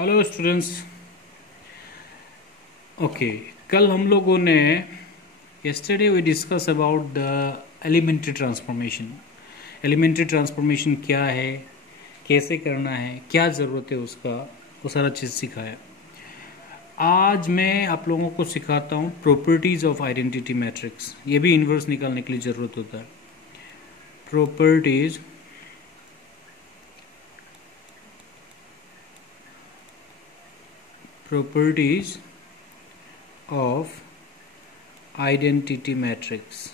Hello students. Okay, कल हम लोगों ने yesterday we discuss about the elementary transformation। elementary transformation क्या है, कैसे करना है, क्या ज़रूरत है उसका, वो सारा चीज़ सिखाया। आज मैं आप लोगों को सिखाता हूँ प्रॉपर्टीज़ ऑफ आइडेंटिटी मैट्रिक्स। ये भी इन्वर्स निकालने के लिए ज़रूरत होता है। properties of identity matrix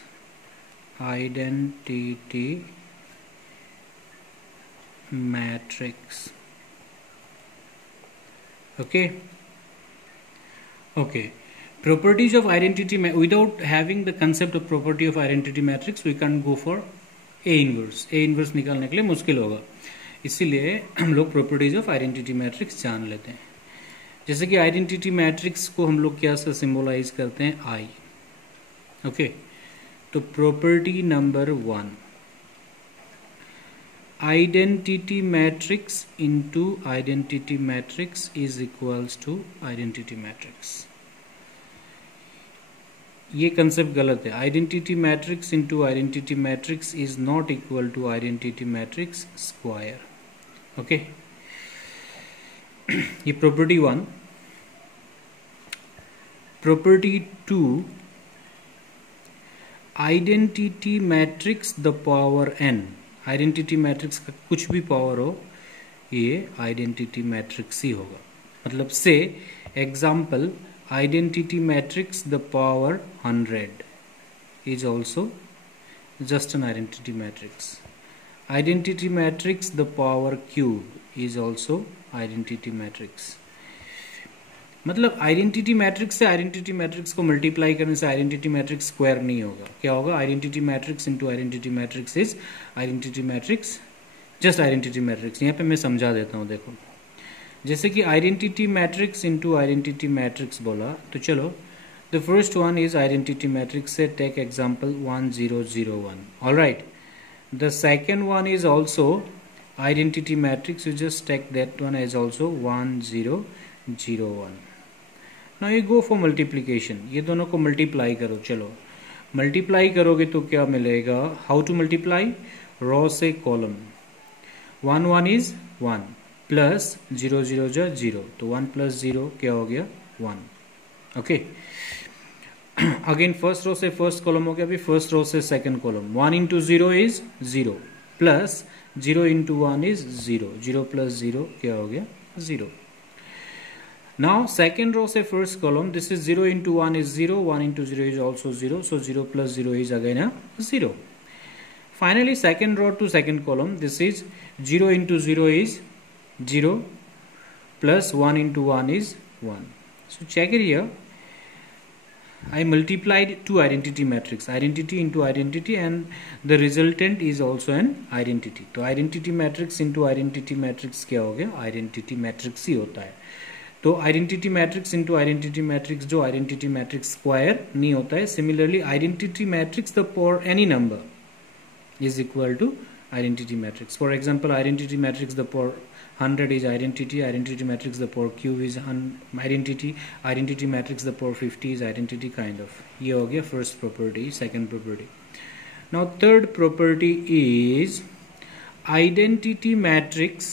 okay. Properties of identity without having the concept of property of identity matrix we can't go for A inverse निकालने के लिए मुश्किल होगा, इसीलिए हम लोग प्रॉपर्टीज ऑफ आइडेंटिटी मैट्रिक्स जान लेते हैं। जैसे कि आइडेंटिटी मैट्रिक्स को हम लोग क्या से सिंबलाइज करते हैं, आई। ओके, तो property number 1, identity matrix into identity matrix is equals to identity matrix. ये कंसेप्ट गलत है। Identity matrix into identity matrix is not equal to identity matrix square. Okay, ये property 1। Property 2, identity matrix the power n। Identity matrix का कुछ भी power हो, ये identity matrix ही होगा। मतलब से example, identity matrix the power 100 is also just an identity matrix. Identity matrix the power cube is also identity matrix. मतलब identity matrix से आइडेंटिटी मैट्रिक्स को मल्टीप्लाई करने से आइडेंटिटी मैट्रिक्स स्क्वायर नहीं होगा। क्या होगा? Identity matrix into identity matrix is identity matrix, just identity matrix. यहाँ पे मैं समझा देता हूँ। देखो, जैसे कि identity matrix into identity matrix बोला, तो चलो the first one is identity matrix से take example 1001। Alright, the second one is also identity matrix, you just take that one as also 1001. now you go for multiplication, ये दोनों को multiply करो। चलो multiply करोगे तो क्या मिलेगा? How to multiply? रो से कॉलम। 1 1 इज 1 प्लस 0 0 जा 0, तो 1 प्लस 0 क्या हो गया? 1। ओके, अगेन फर्स्ट रो से फर्स्ट कॉलम हो गया, अभी फर्स्ट रो से second column. 1 into 0 is 0 plus 0 into 1 is 0, 0 plus 0 क्या हो गया? 0। नाउ सेकेंड रो से first column, this is 0 into 1 is 0, 1 into 0 is also 0, so 0 plus 0 is again 0। Finally second row to second column, this is 0 into 0 is 0 plus 1 into 1 is 1। So check it here, I multiplied two identity matrix, identity into identity, and the resultant is also an identity. तो identity matrix into identity matrix क्या हो गया? Identity matrix ही होता है। तो identity matrix into identity matrix जो identity matrix square नहीं होता है। Similarly, identity matrix the power any number is equal to identity matrix. For example, identity matrix the power 100 is identity, identity matrix the power cube is identity, identity matrix the power 50 is identity, kind of। ये हो गया first property, second property। now third property is identity matrix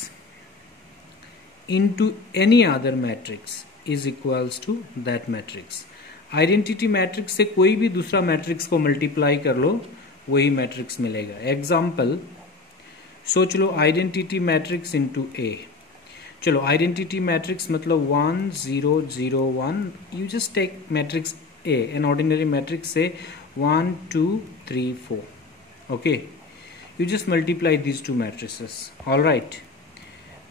into any other matrix is equals to that matrix। identity matrix से कोई भी दूसरा matrix को multiply कर लो, वही मैट्रिक्स मिलेगा। एग्जाम्पल सोच लो, आइडेंटिटी मैट्रिक्स इनटू ए। चलो आइडेंटिटी मैट्रिक्स मतलब 1 0 0 1, you just take matrix A, an ordinary matrix से 1 2 3 4। Okay, you just multiply this two matrices. Alright,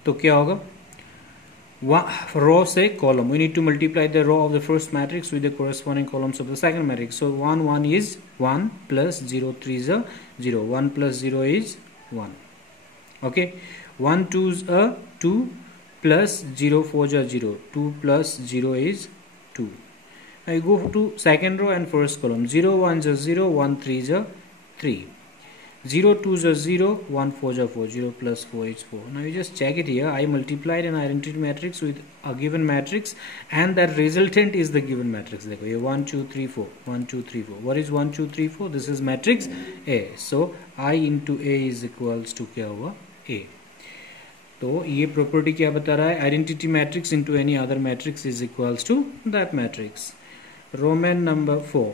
तो क्या होगा? रो से column, we need to multiply the row of the first matrix with the corresponding columns of the second matrix. So 1 1 is 1 plus 0 3 is 0, 1 plus 0 is 1। okay, 1 2 is 2 plus 0 4 is 0, 2 plus 0 is 2। I go to second row and first column, 0 1 is 0, 1 3 is 3। 0 2s are 0, 1 4s are 4, 0 plus 4 is 4. Now you just check it here. I multiplied an identity matrix with a given matrix and that resultant is the given matrix. देखो ये 1 2 3 4, 1 2 3 4. What is 1 2 3 4? This is matrix A. So I into A is equals to क्या हुआ A. तो ये property क्या बता रहा है? Identity matrix into any other matrix is equals to that matrix. Roman number 4.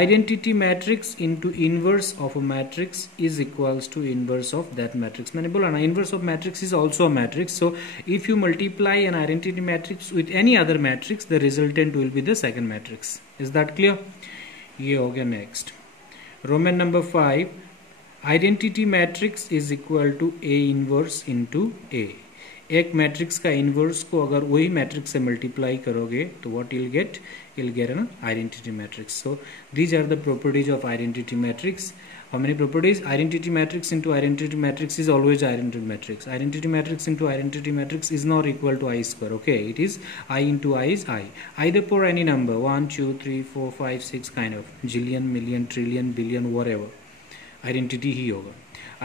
Identity matrix into inverse of a matrix is equals to inverse of that matrix. मैंने बोला ना, inverse of matrix is also a matrix. So if you multiply an identity matrix with any other matrix, the resultant will be the second matrix. Is that clear? ये हो गया next. Roman number 5. Identity matrix is equal to A inverse into A. एक matrix का inverse को अगर वही matrix से multiply करोगे तो what you'll get an identity matrix. So these are the properties of identity matrix. How many properties? Identity matrix into identity matrix is always identity matrix. Identity matrix into identity matrix is not equal to I square. Okay, it is I into I is I. Either for any number 1 2 3 4 5 6 kind of jillion, million, trillion, billion, whatever. Identity ही होगा.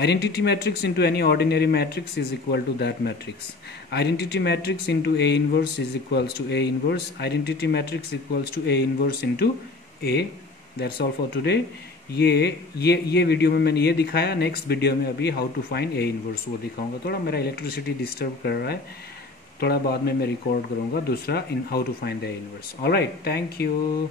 Identity matrix into any ordinary matrix is equal to that matrix. Identity matrix into A inverse is equals to A inverse. Identity matrix equals to A inverse into A. That's all for today. ये video में मैंने ये दिखाया. Next video में अभी how to find A inverse वो दिखाऊंगा. थोड़ा मेरा इलेक्ट्रिसिटी डिस्टर्ब कर रहा है, थोड़ा बाद में मैं रिकॉर्ड करूंगा दूसरा इन how to find A inverse. Alright, thank you.